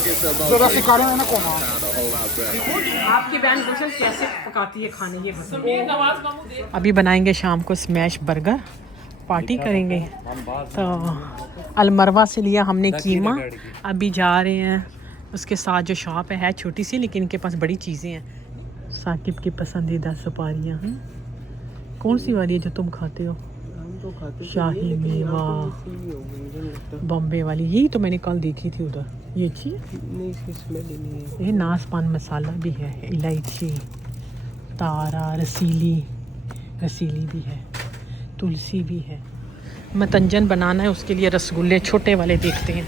ज़रा सिखा रहे हैं ना कौन। आपकी बहन गोश्त कैसे पकाती है खाने ये बताइए। अभी बनाएंगे शाम को स्मैश बर्गर, पार्टी करेंगे। तो अलमरवा से लिया हमने कीमा, अभी जा रहे हैं उसके साथ जो शॉप है छोटी सी लेकिन इनके पास बड़ी चीज़ें हैं। साकिब की पसंदीदा सुपारियाँ हैं। कौन सी वाली है जो तुम खाते हो? शाही मेवा, बॉम्बे वाली, यही तो मैंने कल देखी थी उधर। ये अच्छी है। ये नासपान मसाला भी है, इलायची, तारा, रसीली भी है, तुलसी भी है। मतंजन बनाना है, उसके लिए रसगुल्ले छोटे वाले देखते हैं।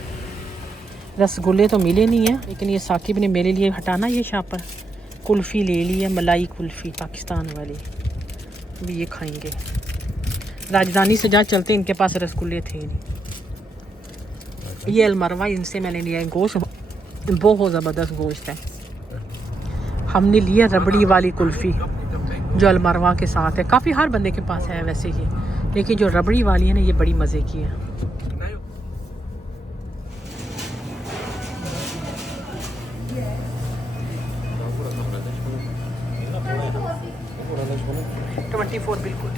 रसगुल्ले तो मिले नहीं हैं लेकिन ये साकिब ने मेरे लिए हटाना ये शापर कुल्फ़ी ले ली है, मलाई कुल्फ़ी पाकिस्तान वाली, भी ये खाएंगे। राजधानी से जा चलते इनके पास रसगुल्ले थे नहीं। ये अलमरवा इनसे मैंने लिया है। गोश्त बहुत ज़बरदस्त गोश्त है। हमने लिया रबड़ी वाली कुल्फ़ी जो अलमरवा के साथ है, काफ़ी हर बंदे के पास है वैसे ही, लेकिन जो रबड़ी वाली है ना ये बड़ी मज़े की है। बिल्कुल।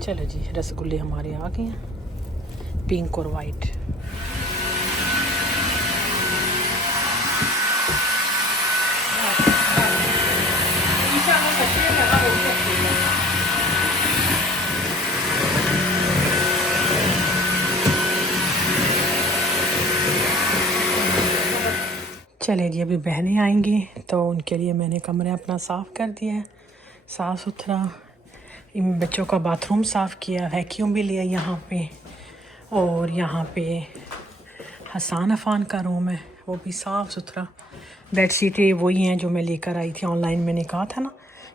चलो जी, रसगुल्ले हमारे आ गए हैं, पिंक और वाइट। चले जी, अभी बहनें आएंगी तो उनके लिए मैंने कमरा अपना साफ़ कर दिया है, साफ़ सुथरा। इन बच्चों का बाथरूम साफ़ किया, वैक्यूम भी लिया यहाँ पे। और यहाँ पे हसान अफ़ान का रूम है, वो भी साफ़ सुथरा। बेडशीटें वही हैं जो मैं लेकर आई थी ऑनलाइन, मैंने कहा था ना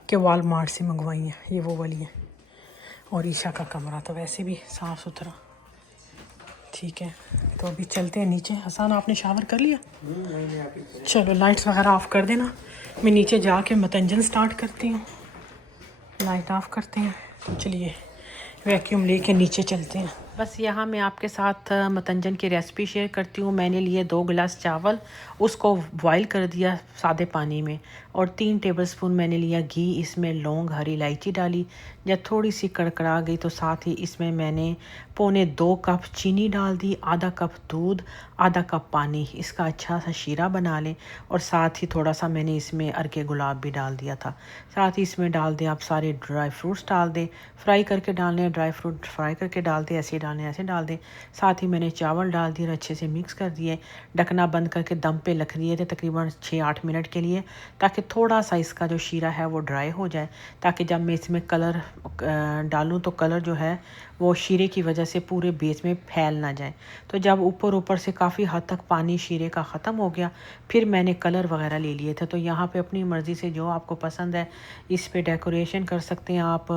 कि वॉलमार्ट से मंगवाई हैं, ये वो वाली हैं। और ईशा का कमरा तो वैसे भी साफ़ सुथरा, ठीक है। तो अभी चलते हैं नीचे। हसन आपने शावर कर लिया? चलो लाइट्स वगैरह ऑफ़ कर देना, मैं नीचे जाके मतंजन स्टार्ट करती हूँ। लाइट ऑफ़ करते हैं, चलिए वैक्यूम लेके नीचे चलते हैं। बस यहाँ मैं आपके साथ मतंजन की रेसिपी शेयर करती हूँ। मैंने लिए 2 गिलास चावल, उसको बॉईल कर दिया सादे पानी में, और 3 टेबलस्पून मैंने लिया घी, इसमें लौंग, हरी इलायची डाली। जब थोड़ी सी कड़कड़ा गई तो साथ ही इसमें मैंने 2.25 कप चीनी डाल दी, आधा कप दूध, आधा कप पानी। इसका अच्छा सा शीरा बना लें। और साथ ही थोड़ा सा मैंने इसमें अर्के गुलाब भी डाल दिया था। साथ ही इसमें डाल दें आप सारे ड्राई फ्रूट्स डाल दें, फ्राई करके डालने, ड्राई फ्रूट फ्राई करके डाल दें, ऐसे डालने ऐसे डाल दें। साथ ही मैंने चावल डाल दिए और अच्छे से मिक्स कर दिए। ढकना बंद करके दम पे रख दिए थे तकरीबन 6-8 मिनट के लिए, ताकि थोड़ा सा इसका जो शीरा है वो ड्राई हो जाए, ताकि जब मैं इसमें कलर डालूं तो कलर जो है वो शीरे की वजह से पूरे बेस में फैल ना जाए। तो जब ऊपर से काफ़ी हद तक पानी शीरे का ख़त्म हो गया, फिर मैंने कलर वगैरह ले लिए थे। तो यहाँ पे अपनी मर्ज़ी से जो आपको पसंद है इस पे डेकोरेशन कर सकते हैं आप।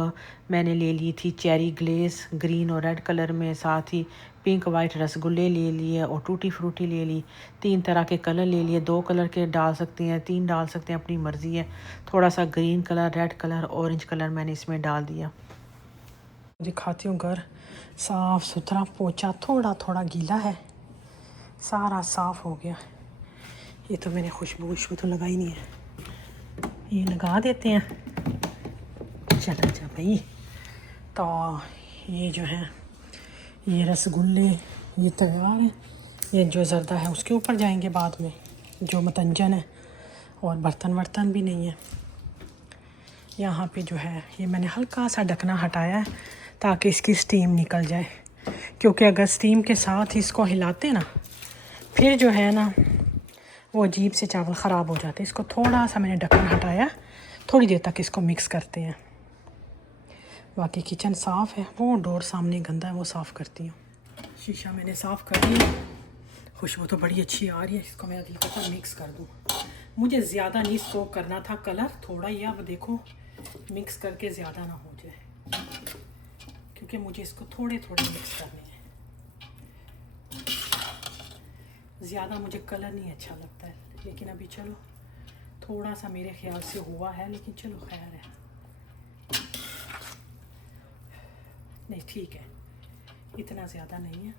मैंने ले ली थी चेरी ग्लेस ग्रीन और रेड कलर में, साथ ही पिंक वाइट रसगुल्ले ले लिए और टूटी फ्रूटी ले ली। 3 तरह के कलर ले लिए, 2 कलर के डाल सकते हैं, 3 डाल सकते हैं, अपनी मर्ज़ी है। थोड़ा सा green colour, red colour, orange colour मैंने इसमें डाल दिया। दिखाती हूँ घर साफ़ सुथरा, पोछा थोड़ा थोड़ा गीला है, सारा साफ़ हो गया। ये तो मैंने खुशबू तो लगाई नहीं है, ये लगा देते हैं। चला जा भाई। तो ये जो है ये रसगुल्ले ये तैयार है, ये जो ज़र्दा है उसके ऊपर जाएंगे बाद में, जो मतंजन है। और बर्तन भी नहीं है यहाँ पे। जो है ये मैंने हल्का सा ढकना हटाया है ताकि इसकी स्टीम निकल जाए, क्योंकि अगर स्टीम के साथ ही इसको हिलाते ना फिर जो है ना वो अजीब से चावल ख़राब हो जाते। इसको थोड़ा सा मैंने ढक्कन हटाया, थोड़ी देर तक इसको मिक्स करते हैं। बाकी किचन साफ़ है, वो डोर सामने गंदा है वो साफ़ करती हूँ। शीशा मैंने साफ़ कर दिया, खुशबू तो बड़ी अच्छी आ रही है। इसको मैं अभी मिक्स कर दूँ। मुझे ज़्यादा नहीं सोक करना था, कलर थोड़ा ही, अब देखो मिक्स करके ज़्यादा ना हो जाए, क्योंकि मुझे इसको थोड़े मिक्स करने हैं। ज़्यादा मुझे कलर नहीं अच्छा लगता है, लेकिन अभी चलो थोड़ा सा मेरे ख्याल से हुआ है, लेकिन चलो खैर है, नहीं ठीक है, इतना ज़्यादा नहीं है,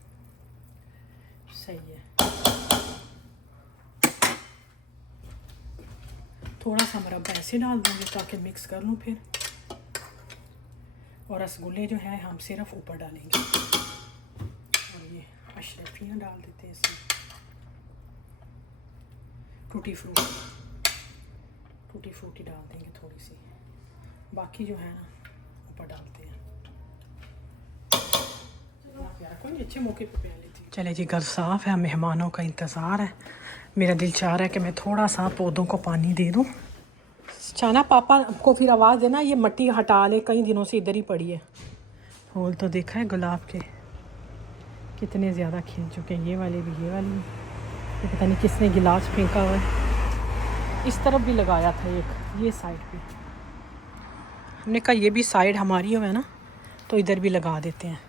सही है। थोड़ा सा मुरब्बा ऐसे डाल दूँगी ताकि मिक्स कर लूँ फिर। और रसगुल्ले जो है हम सिर्फ ऊपर डालेंगे। और ये अशरफियाँ डाल देते हैं इसमें। टूटी फ्रूटी डाल देंगे थोड़ी सी। बाकी जो है ना ऊपर डालते हैं। कोई अच्छे मौके पे पहन लेती। चले जी, घर साफ़ है, मेहमानों का इंतज़ार है। मेरा दिल चाह रहा है कि मैं थोड़ा सा पौधों को पानी दे दूँ। चाना पापा को फिर आवाज़ देना, ये मिट्टी हटा ले, कई दिनों से इधर ही पड़ी है। फूल तो देखा है गुलाब के कितने ज़्यादा खिल चुके हैं। ये वाले भी, ये वाली भी। ये पता नहीं किसने गिलास फेंका हुआ है। इस तरफ भी लगाया था एक, ये साइड पे। हमने कहा ये भी साइड हमारी है ना, तो इधर भी लगा देते हैं।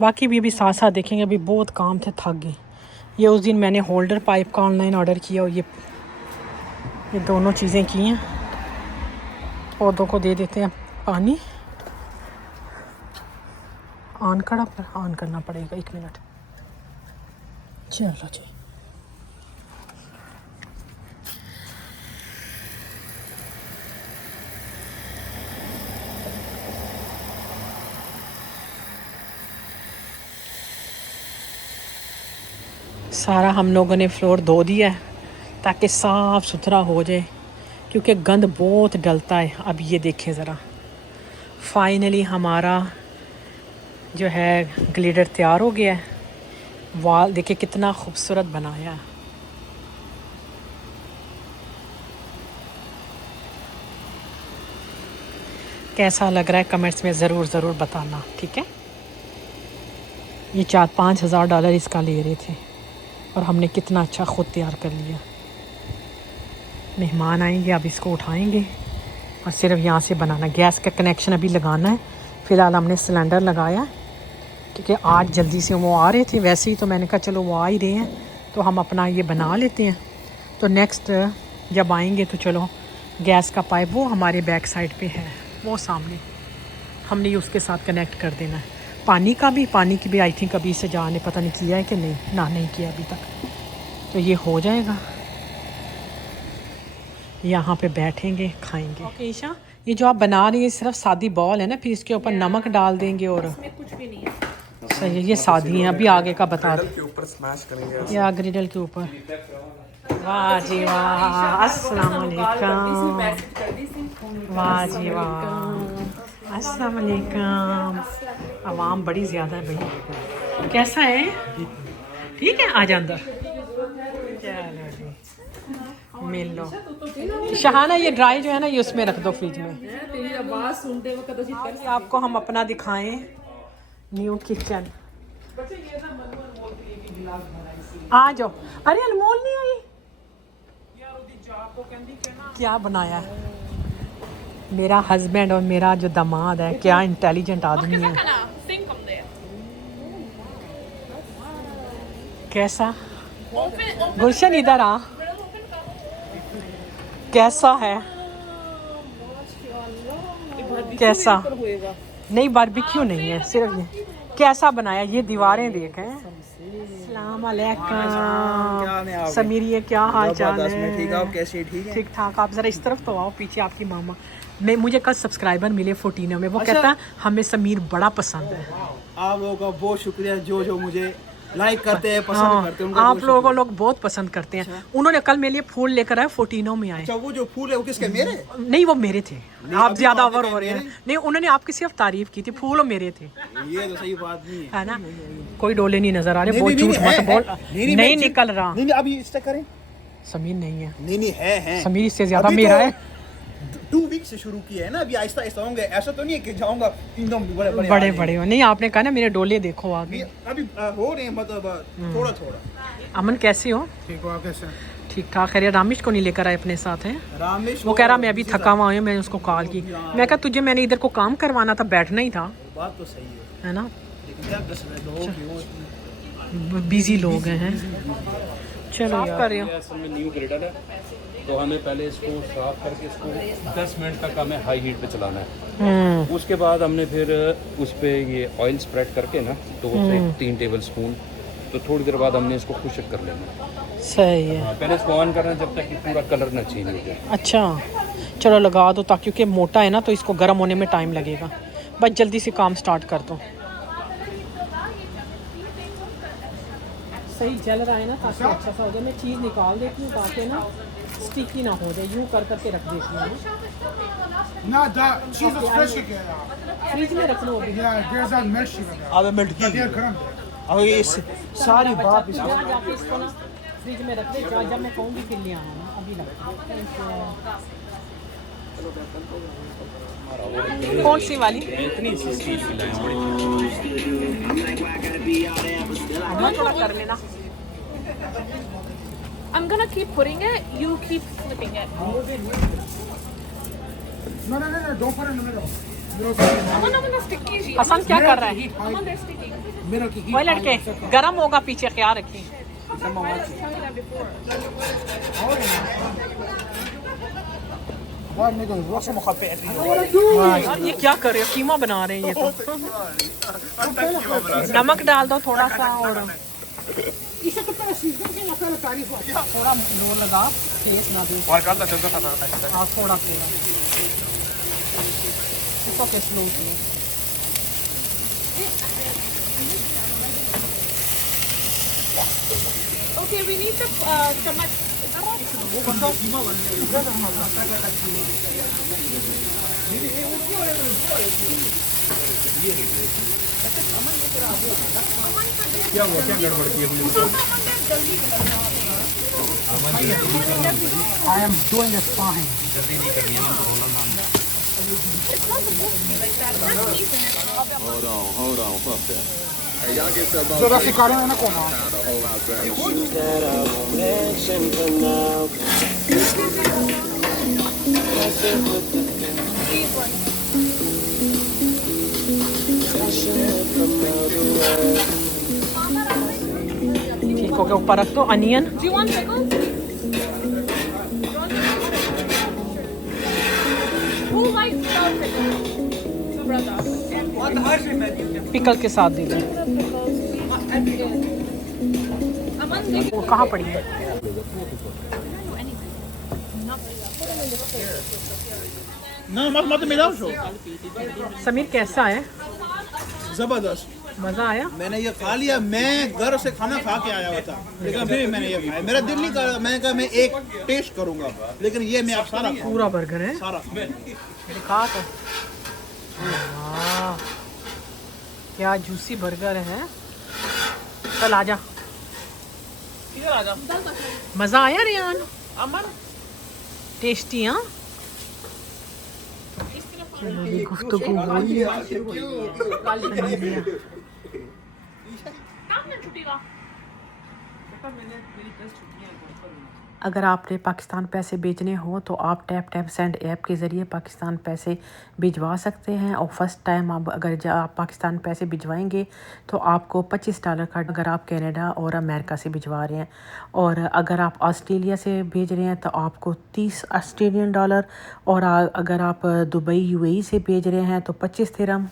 बाकी भी अभी साथ साथ देखेंगे। अभी बहुत काम थे, थक गए। ये उस दिन मैंने होल्डर पाइप का ऑनलाइन ऑर्डर किया और ये दोनों चीज़ें की हैं। पौधों को दे देते हैं पानी। ऑन करना पड़ेगा, 1 मिनट। चलो जी, सारा हम लोगों ने फ्लोर धो दिया है ताकि साफ़ सुथरा हो जाए, क्योंकि गंद बहुत डलता है। अब ये देखें ज़रा, फाइनली हमारा जो है ग्लिडर तैयार हो गया है। वाल देखिए कितना खूबसूरत बनाया है। कैसा लग रहा है कमेंट्स में ज़रूर बताना, ठीक है। ये 4-5 हज़ार डॉलर इसका ले रहे थे और हमने कितना अच्छा ख़ुद तैयार कर लिया। मेहमान आएंगे, अब इसको उठाएंगे और सिर्फ यहाँ से बनाना। गैस का कनेक्शन अभी लगाना है। फ़िलहाल हमने सिलेंडर लगाया क्योंकि आज जल्दी से वो आ रहे थे। वैसे ही तो मैंने कहा चलो वो आ ही रहे हैं तो हम अपना ये बना लेते हैं। तो नेक्स्ट जब आएंगे तो चलो, गैस का पाइप वो हमारे बैक साइड पे है, वो सामने हमने ये उसके साथ कनेक्ट कर देना है। पानी की भी आई थिंक अभी से जाने पता नहीं किया है कि नहीं किया अभी तक। तो ये हो जाएगा, यहाँ पे बैठेंगे खाएंगे। ओके ईशा, ये जो आप बना रही है सिर्फ सादी बॉल है ना, फिर इसके ऊपर नमक डाल देंगे और इसमें कुछ भी नहीं है। सही है, ये सादी है। अभी आगे का बता दें। या ग्रिडल के ऊपर। वाह जी वाह, अस्सलाम वालेकुम। वाह जी वाह, अस्सलाम वालेकुम। आवाम बड़ी ज़्यादा है भाई। कैसा है? ठीक है, आ जा अंदर। चलो जी, मिल लो। शहाना ये ड्राई जो है ना, ये उसमें रख दो फ्रिज में। आपको हम अपना दिखाएं न्यू किचन। आ जाओ। अरे अनमोल नहीं आई। क्या बनाया है मेरा हस्बैंड और मेरा जो दामाद है, क्या इंटेलिजेंट आदमी है। कैसा गुलशन, इधर आ। कैसा है? कैसा? नहीं, बारबेक्यू नहीं है, सिर्फ ये। कैसा बनाया? ये दीवारें देखें। अस्सलाम वालेकुम समीर, ये क्या हाल चाल है? ठीक है, आप कैसे? ठीक है, ठीक ठाक। आप ज़रा इस तरफ तो आओ, पीछे आपकी मामा। मुझे कल सब्सक्राइबर मिले 14 में, वो कहता है हमें समीर बड़ा पसंद है। आप लोगों का बहुत शुक्रिया जो मुझे लाइक करते हैं, पसंद करते हैं। आप लोगों लोग बहुत पसंद करते हैं। उन्होंने कल मेरे लिए फूल लेकर आए, 14 में आए। अच्छा, वो जो फूल है वो किसके? मेरे? नहीं, वो मेरे थे। आप ज्यादा ओवर हो रहे हैं। नहीं, उन्होंने आपकी सिर्फ तारीफ की थी, फूल मेरे थे। ये तो सही बात नहीं है ना। कोई डोले नहीं नजर आ रहे, बहुत झूठ मत बोल। नहीं निकल रहा। नहीं, अभी इससे करें। समीर नहीं है। नहीं है समीर इससे ज्यादा मेरा है। 2 वीक से शुरू किया है ना, अभी आहिस्ता आहिस्ता होंगे। ऐसा तो नहीं है कि जाऊंगा एकदम बड़े नहीं। आपने कहा ना मेरे डोले देखो आगे। अभी हो रहे हैं, मतलब थोड़ा। अमन कैसे हो? ठीक हो आप? कैसे? ठीक ठाक है। रामेश को नहीं लेकर आए अपने साथ है? रामेश वो कह रहा मैं अभी थका हुआ हूँ। मैंने उसको कॉल की, मैं कहा तुझे मैंने इधर को काम करवाना था, बैठना ही था। बात तो सही है ना। लेकिन बिजी लोग हैं। चलो कर रहे हो। न्यू ग्रिडर है तो हमें पहले इसको साफ करके इसको 10 मिनट तक हमें हाई हीट पे चलाना है। उसके बाद हमने फिर उस पर ये ऑयल स्प्रेड करके ना 2 से 3 टेबल स्पून, तो तो थोड़ी देर बाद हमने इसको खुश्क कर लेना। सही है। हाँ, पहले इसको ऑन करना जब तक कि पूरा कलर ना चेंज हो जाए। अच्छा चलो लगा दो, ताकि क्योंकि मोटा है ना तो इसको गर्म होने में टाइम लगेगा। बस जल्दी से काम स्टार्ट कर दो। सही जल रहा है ना, ताकि अच्छा सा हो जाए। मैं चीज़ निकाल देती हूँ ताकि ना स्टिकी ना हो जाए। यूँ कर करके रख देती हूँ ना दा चीज़ फ्रेश है फ्रिज में रख लो अभी। या गेज़ा मिर्ची लगा अब मिनट की ये गरम अब ये सारी बात जा जाके इसको ना फ्रिज में रख दे। जब मैं कहूँगी फिर ले आना, अभी लग कौन सी वाली? इतनी सी स्टील की लाइन बड़ी थोड़ा कर लेना। I'm gonna keep putting it, you keep flipping it. No, don't put it in the middle. I'm on the sticky sheet. Hasan क्या कर रहा है? I'm on there sticky. Middle की वही लड़के गरम होगा, पीछे ख्याल रखिए। Tell me that before. Why nigga? What's मौका पे ऐसे ही यार ये क्या कर रहे हो? कीमा बना रहे हैं ये तो। नमक डाल दो थोड़ा सा और इसे तो पहले सीजन के यहाँ पहले तारीफ हुआ थोड़ा जोर लगा, तेज ना दे। और करता चलता था हाँ थोड़ा थोड़ा इसको के स्लो से। Okay, we need the chamat. क्या हुआ, क्या गड़बड़ की I am doing it fine. Hold on, fuck that. Hey, y'all get stuff So that's the car in the corner. ठीक हो गया, ऊपर रख दो। Onion Do you want pickles? Who likes pickles? Brother. Pickle के साथ दे दो। I'm on the वो कहाँ पड़ी है? ना मत मिलाओ शो। समीर कैसा है? जबरदस्त, मज़ा आया? मैंने ये खा लिया। मैं घर से खाना खा के आया हुआ था, लेकिन फिर मैंने ये खाया। मेरा दिल नहीं कर रहा, मैंने कहा मैं एक टेस्ट करूंगा, लेकिन ये मैं आप सारा खाऊंगा। पूरा बर्गर है, सारा दिखा तो। वाह क्या जूसी बर्गर है। चल आजा। मज़ा आया रियान? टेस्टी हाँ। गुफ्तगू हुई। अगर आपने पाकिस्तान पैसे भेजने हो तो आप टैप टैप सेंड ऐप के ज़रिए पाकिस्तान पैसे भिजवा सकते हैं। और फर्स्ट टाइम आप अगर आप पाकिस्तान पैसे भिजवाएंगे तो आपको $25 का, अगर आप कनाडा और अमेरिका से भिजवा रहे हैं। और अगर आप ऑस्ट्रेलिया से भेज रहे हैं तो आपको $30 ऑस्ट्रेलियन। और अगर आप दुबई UAE से भेज रहे हैं तो 25 दिरहम।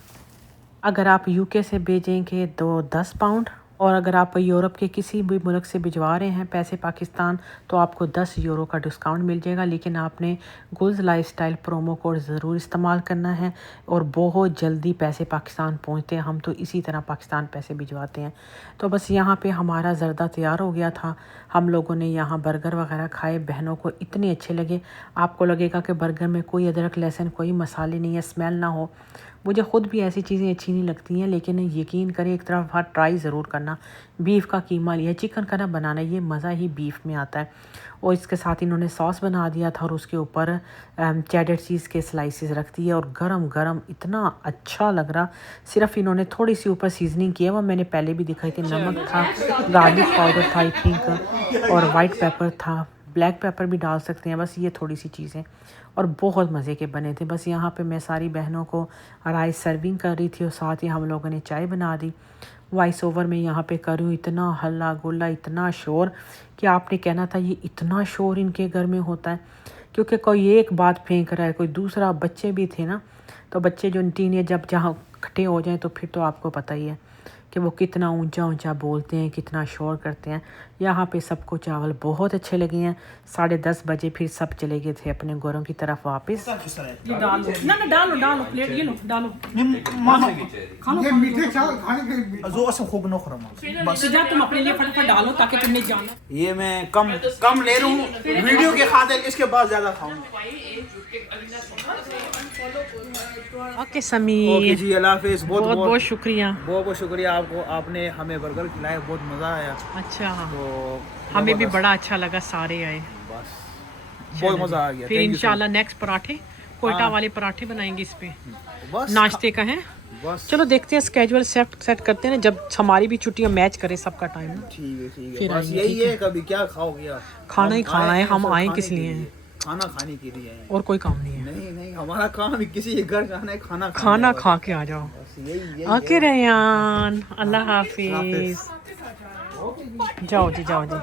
अगर आप UK से भेजेंगे तो 10 पाउंड। और अगर आप यूरोप के किसी भी मुल्क से भिजवा रहे हैं पैसे पाकिस्तान तो आपको 10 यूरो का डिस्काउंट मिल जाएगा। लेकिन आपने गुल्स लाइफस्टाइल प्रोमो कोड ज़रूर इस्तेमाल करना है और बहुत जल्दी पैसे पाकिस्तान पहुंचते हैं। हम तो इसी तरह पाकिस्तान पैसे भिजवाते हैं। तो बस यहाँ पे हमारा ज़र्दा तैयार हो गया था। हम लोगों ने यहाँ बर्गर वगैरह खाए, बहनों को इतने अच्छे लगे। आपको लगेगा कि बर्गर में कोई अदरक लहसुन कोई मसाले नहीं है, स्मेल ना हो। मुझे ख़ुद भी ऐसी चीज़ें अच्छी नहीं लगती हैं, लेकिन यकीन करें एक तरफ ट्राई ज़रूर करना। बीफ का कीमा लिया, चिकन का ना बनाना, ये मज़ा ही बीफ में आता है। और इसके साथ इन्होंने सॉस बना दिया था और उसके ऊपर चेडर चीज़ के स्लाइसेस रख दिए और गरम गरम इतना अच्छा लग रहा। सिर्फ इन्होंने थोड़ी सी ऊपर सीजनिंग की है, वो मैंने पहले भी दिखाई थी। नमक था, गार्लिक पाउडर था आई थिंक, और वाइट पेपर था, ब्लैक पेपर भी डाल सकते हैं। बस ये थोड़ी सी चीज़ें और बहुत मज़े के बने थे। बस यहाँ पे मैं सारी बहनों को राइस सर्विंग कर रही थी और साथ ही हम लोगों ने चाय बना दी। वॉइस ओवर में यहाँ पे कर रही हूँ। इतना हल्ला गुल्ला, इतना शोर कि आपने कहना था ये इतना शोर इनके घर में होता है, क्योंकि कोई एक बात फेंक रहा है, कोई दूसरा। बच्चे भी थे ना, तो बच्चे जो टीनेज जब जहाँ इकट्ठे हो जाएं तो फिर तो आपको पता ही है कि वो कितना ऊंचा ऊंचा बोलते हैं, कितना शोर करते हैं। यहाँ पे सबको चावल बहुत अच्छे लगे हैं। 10:30 बजे फिर सब चले गए थे अपने घरों की तरफ वापस। ये डालो ना ना, डालो डालो प्लेट, ये लो डालो। ये मीठे चावल खाने के लिए जो असम खूब न खरमा बस जा, तुम अपने लिए फटाफट डालो ताकि तुमने जाना। ये मैं कम ले रहा हूँ वीडियो के खातिर, इसके बाद ज्यादा खाऊंगा। ओके समीर, ओके जी, अल्लाह हाफिज। बहुत बहुत शुक्रिया। बहुत शुक्रिया आपको, आपने हमें बर्गर खिलाया, बहुत मज़ा आया। अच्छा, तो हमें भी बड़ा अच्छा लगा, सारे आए, बहुत मज़ा आ गया। फिर इंशाल्लाह नेक्स्ट पराठे कोयटा वाले पराठे बनाएंगे इस पे, बस नाश्ते का है। बस चलो देखते हैं, स्केड्यूल सेट करते हैं ना, जब हमारी भी छुट्टियां मैच करे सबका टाइम। ठीक है फिर बस आएंगे, यही ठीक है, कभी क्या खाओगे? खाना ही खाना है, हम आए खाने किस के लिए? खाना खाने के लिए हैं। और कोई काम नहीं है। नहीं हमारा काम ही किसी के घर जाना है, खाना खा के आ जाओ। यही ओके रेयान, अल्लाह हाफिज। जाओ जी जाओ जी।